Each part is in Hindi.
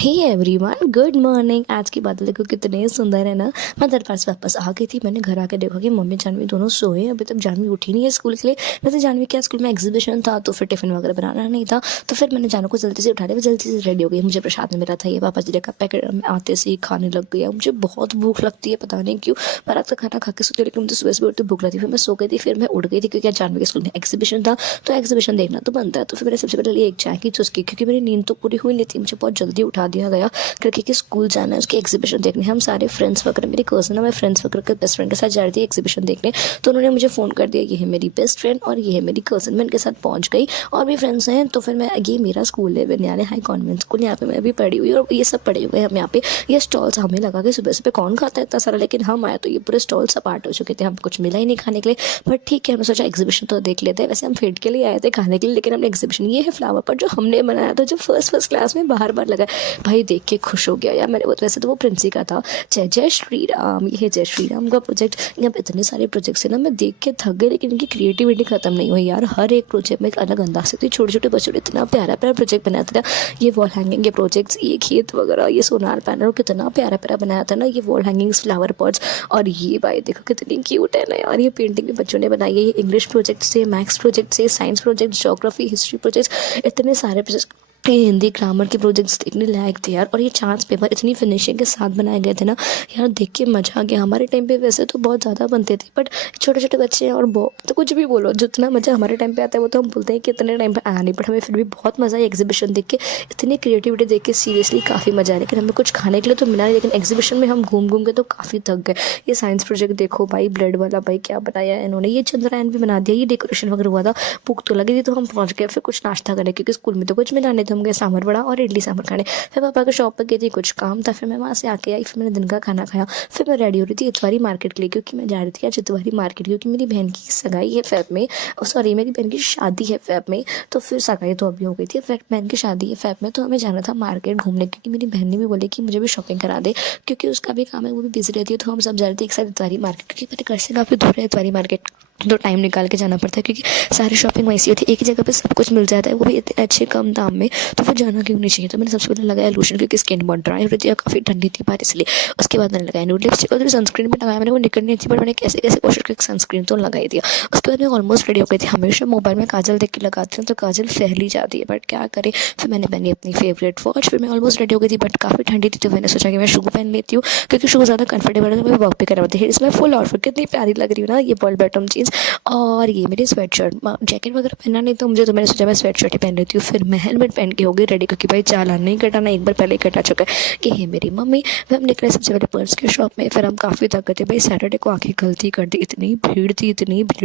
Hey everyone, good morning. आज की बादल देखो कितने सुंदर है ना। मैं दरबार से वापस आ गई थी। मैंने घर आके देखा कि मम्मी जानवी दोनों सोए हैं, अभी तक जानवी उठी नहीं है स्कूल के लिए। वैसे जानवी क्या स्कूल में एग्जीबिशन था तो फिर टिफिन वगैरह बनाना नहीं था, तो फिर मैंने जानू को जल्दी से उठा लिया। वो जल्दी से रेडी हो गई। मुझे प्रसाद में मिला था ये पापा जी का पैकेट, आते से ही खाने लग गया। मुझे बहुत भूख लगती है, पता नहीं क्यों। मैं रात का खाना खा के सोती, लेकिन मुझे सुबह सुबह उठते भूख लगती। फिर मैं सो गई थी, फिर मैं उठ गई थी क्योंकि जानवी के स्कूल में एग्जीबिशन था, तो एग्जीबिशन देखना तो बनता है। तो फिर मैंने सबसे पहले एक चाय की चुस्की, क्योंकि मेरी नींद तो पूरी हुई नहीं थी। मुझे बहुत जल्दी उठा दिया गया क्योंकि स्कूल जाना है, उसकी एग्जीबिशन देखने। हम सारे फ्रेंड्स वगैरह, मेरी कज़न है, मैं फ्रेंड्स वगैरह के बेस्ट फ्रेंड के साथ जा रही थी एग्जीबिशन देखने। तो उन्होंने मुझे फ़ोन कर दिया, ये है मेरी बेस्ट फ्रेंड और ये है मेरी कज़न। मैं इनके साथ पहुंच गई और भी फ्रेंड्स हैं। तो फिर मैं, ये मेरा स्कूल है विन्यालय हाई कॉन्वेंट स्कूल, यहाँ पे मैं भी पढ़ी हुई और ये सब पढ़े हुए हैं हम यहाँ पे। ये स्टॉल्स हमें लगा कि सुबह सुबह कौन खाता है इतना सारा, लेकिन हम आए तो ये पूरे स्टॉल सपाट हो चुके थे। हमको कुछ मिला ही नहीं खाने के लिए, बट ठीक है, हमने सोचा एग्जीबिशन तो देख लेते हैं। वैसे हम फेड के लिए आए थे खाने के लिए, लेकिन हमने एग्जीबिशन, ये है फ्लावर पर जो हमने बनाया था, जो फर्स्ट क्लास में बार बार लगा। भाई देख के खुश हो गया यार मैंने। वैसे तो वो प्रिंसी का था। जय जय श्री राम, ये है जय श्री राम का प्रोजेक्ट। यहाँ पे इतने सारे प्रोजेक्ट्स हैं ना, मैं देख के थक गई, लेकिन इनकी क्रिएटिविटी खत्म नहीं हुई यार। हर एक प्रोजेक्ट में एक अलग अंदाज से थी। छोटे छोटे बच्चों ने इतना प्यारा प्यारा प्रोजेक्ट बनाया था। ये वॉल हैंगिंग के प्रोजेक्ट्स, ये खेत वगैरह, ये सोनार पैनल, कितना प्यारा प्यारा बनाया था ना। ये वॉल हैंगिंग्स, फ्लावर पॉट्स, और ये भाई देखो कितनी क्यूट है ना यार। ये पेंटिंग भी बच्चों ने बनाई है। ये इंग्लिश प्रोजेक्ट से, मैथ्स प्रोजेक्ट से, science project, geography, history project, इतने सारे प्रोजेक्ट। ये हिंदी ग्रामर के प्रोजेक्ट्स देखने लायक थे यार। और ये चांस पेपर इतनी फिनिशिंग के साथ बनाए गए थे ना यार, देख के मजा आ गया। हमारे टाइम पे वैसे तो बहुत ज़्यादा बनते थे, बट छोटे छोटे बच्चे हैं और तो कुछ भी बोलो, जितना मज़ा हमारे टाइम पे आता है वो तो हम बोलते हैं कि इतने टाइम पे आया नहीं, बट हमें फिर भी बहुत मज़ा आया एग्जीबिशन देख के। इतनी क्रिएटिविटी देख के सीरियसली काफ़ी मज़ा आया। लेकिन हमें कुछ खाने के लिए तो मिला नहीं, लेकिन एग्जीबिशन में हम घूम घूम के तो काफ़ी थक गए। ये साइंस प्रोजेक्ट देखो भाई, ब्लड वाला, भाई क्या बनाया है इन्होंने। ये चंद्रयान भी बना दिया। ये डेकोरेशन वगैरह हुआ था। भूख तो लगी थी तो हम पहुँच गए फिर कुछ नाश्ता करने, क्योंकि स्कूल में तो कुछ मिला नहीं था। हम गए सांभर वड़ा और इडली सांभर खाने। फिर पापा के शॉप पर गई थी, कुछ काम था, फिर मैं वहाँ से आके आई। फिर मैंने दिन का खाना खाया। फिर मैं रेडी हो रही थी इतवारी मार्केट के लिए, क्योंकि मैं जा रही थी आज इतवारी मार्केट, क्योंकि मेरी बहन की सगाई है फेब में। सॉरी, मेरी बहन की शादी है फेब में। तो फिर सगाई तो अभी हो गई थी, फिर बहन की शादी है फेब में, तो हमें जाना था मार्केट घूमने, क्योंकि मेरी बहन ने भी बोली कि मुझे भी शॉपिंग करा दे, क्योंकि उसका भी काम है, वो भी बिजी रहती है। तो हम सब जा रहे थे एक साथ इतवारी मार्केट, क्योंकि मेरे घर से काफ़ी दूर है इतवारी मार्केट, तो टाइम निकाल के जाना पड़ता है, क्योंकि सारी शॉपिंग वैसी होती है, एक ही जगह पे सब कुछ मिल जाता है, वो भी इतने अच्छे कम दाम में। तो फिर जाना क्यों नहीं चाहिए। तो मैंने सबसे पहले लगाया लोशन, क्योंकि स्किन बहुत ड्राई हो रही थी और काफ़ी ठंडी थी बाहर, इसलिए। उसके बाद मैंने लगाया न्यूड लिपस्टिक, और सनस्क्रीन भी लगाया मैंने, वो निकलनी थी, बट मैंने कैसे कैसे कोशिश करके सनस्क्रीन तो लगा ही दिया। उसके बाद मैं ऑलमोस्ट रेडी हो गई थी। हमेशा मोबाइल में काजल देख के लगाती हूँ तो काजल फैल ही जाती है, बट क्या करें। फिर मैंने पहनी अपनी फेवरेट वॉच। फिर मैं ऑलमोस्ट रेडी हो गई थी, बट काफ़ी ठंडी थी, तो मैंने सोचा कि मैं शू पहन लेती हूँ, क्योंकि शू ज़्यादा कंफर्टेबल है, तो मैं वॉक भी करवा थी। इसमें फुल आउटफिट कितनी प्यारी लग रही हूँ ना, ये बॉल बॉटम जीन्स और ये मेरी स्वेट शर्ट। जैकेट वगैरह पहना नहीं तो मुझे, तो मैंने सोचा मैं स्वेट शर्ट ही पहन लेती हूँ। फिर मैं हेलमेट पहन के हो गई रेडी, क्योंकि भाई चालान नहीं कटाना, एक बार पहले ही कटा चुका है कि ये मेरी मम्मी। फिर हम निकले सबसे पहले पर्स के शॉप में। फिर हम काफ़ी थक गए थे भाई, सैटरडे को आके गलती कर दी। इतनी भीड़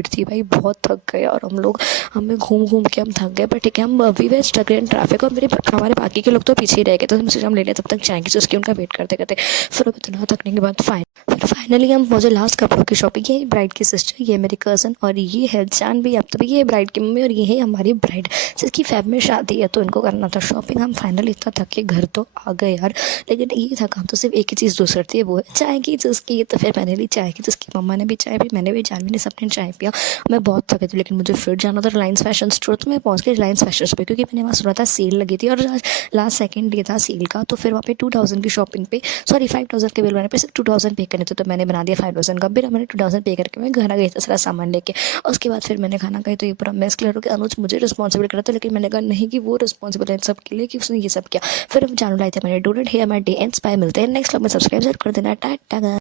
थी भाई, बहुत थक गए। और हम लोग, हमें घूम घूम के हम थक गए, पर ठीक है, हम we were stuck in traffic, और हमारे बाकी के लोग तो पीछे ही रह गए, तो हम सोचा हम ले लें, तब तक जाएंगे। तो उसकी उनका वेट करते करते फिर अब इतना थकने के बाद फाइनली हम पहुंचे लास्ट कपड़ों की शॉपिंग। ये ब्राइड की सिस्टर, ये मेरी कज़न, और ये है जानवी। अब तो ये ब्राइड की मम्मी, और ये है हमारी ब्राइड जिसकी फैब में शादी है, तो इनको करना था शॉपिंग। हम फाइनली इतना थक के घर तो आ गए यार, लेकिन ये था काम तो सिर्फ एक ही चीज़ दूसरी थी, वो है चाय की चुस्की। तो फिर मैंने ली चाय की चुस्की, मम्मा ने भी चाय पी, मैंने भी, जानवी ने, सबने चाय पिया। मैं बहुत थकी थी, लेकिन मुझे फिर जाना था रिलायंस फैशन स्टोर। तो मैं पहुँच गई रिलायंस फैशन पे, क्योंकि मैंने वहाँ सुना था सेल लगी थी, और लास्ट सेकंड डे था सेल का। तो फिर वहाँ पे 2000 की शॉपिंग पे, सॉरी 5000 के बिल बनाने पे सिर्फ 2000 पे करने थे, तो मैंने बना दिया 5000 का बिल। मैंने 2000 पे करके मैं घर आ गई था सारा सामान लेके। उसके बाद फिर मैंने खाना खाई, तो ये पूरा मेस क्लियर हो गया। अनुज मुझे रिस्पॉन्सिबल करा था, लेकिन मैंने कहा नहीं कि वो रिस्पॉन्सिबल है सब के लिए, कि उसने ये सब किया। फिर जानू लाई थे मैंने donate. Here my day ends by. मिलते हैं नेक्स्ट व्लॉग में, सब्सक्राइब कर देना। टाटा।